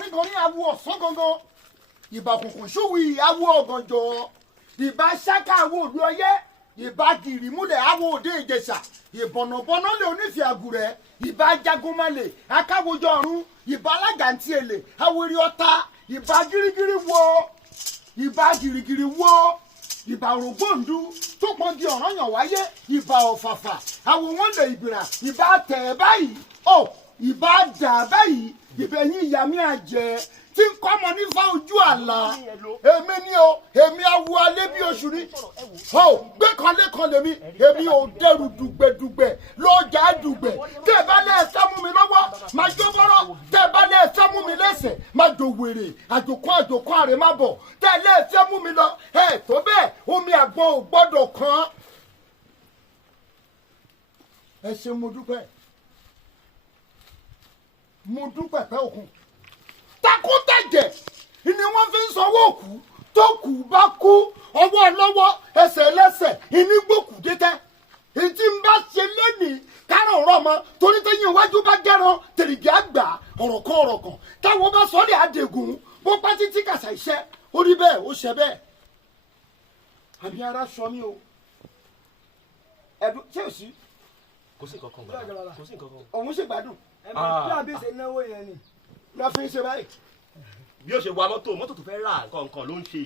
gọ̀rígọ̀rí awo ọ̀sán gangan ìbà òkùnkùn ṣúwì awo ọ̀gànjọ́ ìbà ṣáká awo òdu ọyẹ́ ìbà gìrìmúlẹ̀ awo òde ìjẹ̀ṣà ìbọ̀nàbọ̀nà lè onífìí àgùrẹ́ ìbà jagunmalè akáwojọ ọ̀run ìbà alágàntí èlè awere ọ̀tá ìbà gírígírí wo ìbà gírígírí wo ìbà òrògbòǹdù tó pọn di ọ̀ranyàn wáyé ìbà ọ̀fàfà àwọn wọn lè ìbìrà ìbà tẹ̀ báyìí ó ìbà dà báyìí ìbẹ̀yìn ìyá mi àjẹ́ tí ń kọ́ ọmọ nífà ojú àlà èmi ni o èmi awo alẹ́ bí oṣù rí o gbé kan lẹ́kan lèmi èmi ò dẹrù dùgbẹ̀dùgbẹ̀ lọ́jà dùgbẹ̀ tẹ́ ẹ bá lẹ́ ẹ fẹ́ mú mi lọ́wọ́ máa jó bọ́rọ́ tẹ́ ẹ bá lẹ́ ẹ fẹ́ mú mi lẹ́sẹ̀ máa dò wèrè àjòkó àrè má bọ̀ tẹ́ ẹ lẹ́ ẹ fẹ́ mú mi lọ ẹ tó bẹ́ẹ̀ omi àgbọn ò gbọ́dọ̀ kàn ẹ ṣe mo dúpẹ́ pẹ́ òkun takútẹ̀jẹ̀ ni wọ́n fi ń sanwó òkú tó kù bá kú ọwọ́ lọ́wọ́ ẹsẹ̀ lẹ́sẹ̀ ìnígbòkú dẹ́tẹ́ ìtì ń bá ṣe lẹ́nìí kárọ̀ ọ̀rọ̀ mọ́ torí tẹ́yìn iwájú bá gẹ́ràn tèrìgì àgbà ọ̀rọ̀ kan táwọn bá sọ́ọ́lẹ̀ àdègùn bó pẹ́ títí kàṣà iṣẹ́ ó rí bẹ́ẹ̀ ó ṣe bẹ́ẹ̀ àmì ara sọ mí o ẹ̀dùn ṣé ò sí. kò sí nǹkan kan gbàdúrà kò sí nǹkan kan. òun ṣe gbádùn. ẹ máa bí àbí ṣe náwó yẹn ni. lọ fi ṣe báyìí. bí ó ṣe wa mọ́tò tó fẹ́ rà nǹkan ló ń ṣe.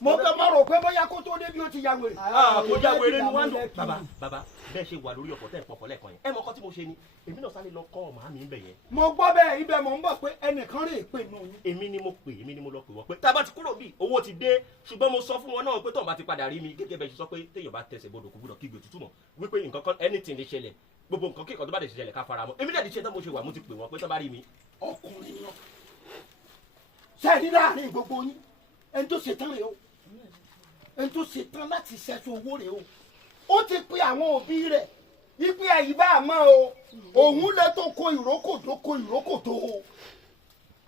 mo fẹ́ mọ̀ rò pé bóyá kó tó dé bí ó ti ya wèrè. kò já wèrè ni wọ́n lò. bàbá bẹ́ẹ̀ ṣe wà lórí ọkọ̀ tẹ́ ẹ̀ pọ̀pọ̀ lẹ́ẹ̀kan yẹn ẹ mọ ọkọ tí mo ṣe ni èmi náà sáré lọ kọ́ ọmọ mi ń bẹ̀ yẹn. mo gbọ́ bẹ́ẹ̀ ibẹ̀ mò ń bọ̀ pé ẹnìkan rè é pè nù yín. èmi ni mo lọ pè wọ́n pé tá a bá ti kúrò bí owó ti dé ṣùgbọ́n mo sọ fún wọn náà pé tóun bá ti padà rí mi gẹ́gẹ́ bẹ́ẹ̀ ṣe sọ pé téèyàn bá tẹsẹ̀ bodò kò gbúdọ̀ kígbe tútù mọ́ wípé nǹkan kan anything lè ṣẹlẹ̀ gbogbo nǹkan kíkan tó bá lè ṣẹlẹ̀ ká fara mọ́ èmi náà ti ṣe tán mo ṣe wà mo ti pè wọ́n pé tó bá rí mi. ọkùnrin náà sẹ́ẹ̀rí láàrin gbogbo yín ẹni tó ṣetán rèé o ẹni tó ṣetán láti ṣẹ́sọ owó rèé o ó ti pe àwọn òbí rẹ̀ ipe ẹ̀yìn bá a mọ́ o òun lè tó kó ìrókò tó o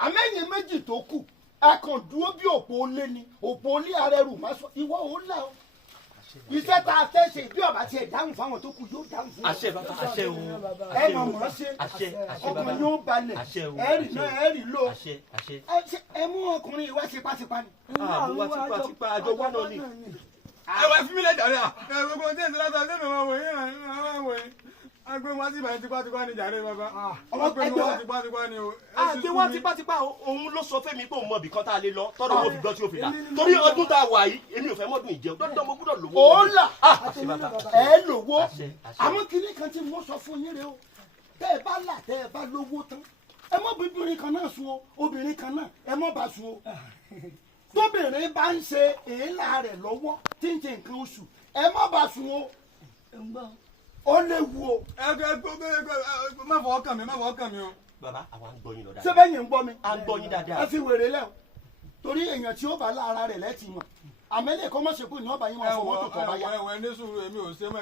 àmẹ́yìn méjì tó kù akàn dúró bí òpó lé ni òpó lé arẹrù má sọ ìwọ ò là o iṣẹ́ tá a fẹ́ ṣe bí ọba tiẹ̀ dáhùn fáwọn tó kù yóò dáhùn fún wọn. àṣẹ bàbá àṣẹ o ẹ mọ̀ mọ́ ṣe ọkàn yóò balẹ̀ ẹ̀rì náà ẹ̀rì lò ẹ mú ọkùnrin ìwá tipátipá ni. àbúwá tipátipá àjọ wà náà ni. ẹ wá fún mi lẹ́jà rẹ̀ ẹ gbogbo tí èsì látà sí mi máa wò yín máa wò yín agbé wọn sí ìbàdàn tipátipá ni jàre bàbá ọgbẹ́ mi wọn tipátipá ni o. àti wọn tipátipá òun ló sọ fẹ́mi pé òun mọ ibì kan tá a lè lọ tọ́dọ̀ wọn fi gbọ́ tí ó fi là torí ọdún tá a wà yìí èmi ò fẹ́ mọ́dún ìjẹun dandan mo gbúdọ̀ lówó. ó là ẹ lówó àmọ́ kinní kan tí mo sọ fún yín rẹ o tẹ́ ẹ bá là tẹ́ ẹ bá lówó tán ẹ mọ́ bíbìnrin kan náà sùn o obìnrin kan náà ẹ mọ́ bá sùn o tóbìnrin bá ń ṣe èélà rẹ̀ lọ́wọ́ tí ń ṣe nǹkan oṣù ẹ mọ́ bá sùn o ó léwu o. má fọwọ́ kàn mí o. bàbá àwa ń gbọ́ yín lọ dáadáa. sẹ́bẹ̀ yìí ń gbọ́ mi. à ń gbọ́ yín dáadáa. ẹ fi wèrè lẹ́ o torí èèyàn tí ó bá lára rẹ̀ lẹ́tì mọ̀ àmẹ́lẹ̀ kọ́ mọ̀ ṣe pé ní ọba yín wọn fọwọ́ tó tọ́ bá yá. ẹ̀wẹ̀ ní sùúrù èmi ò ṣe mọ́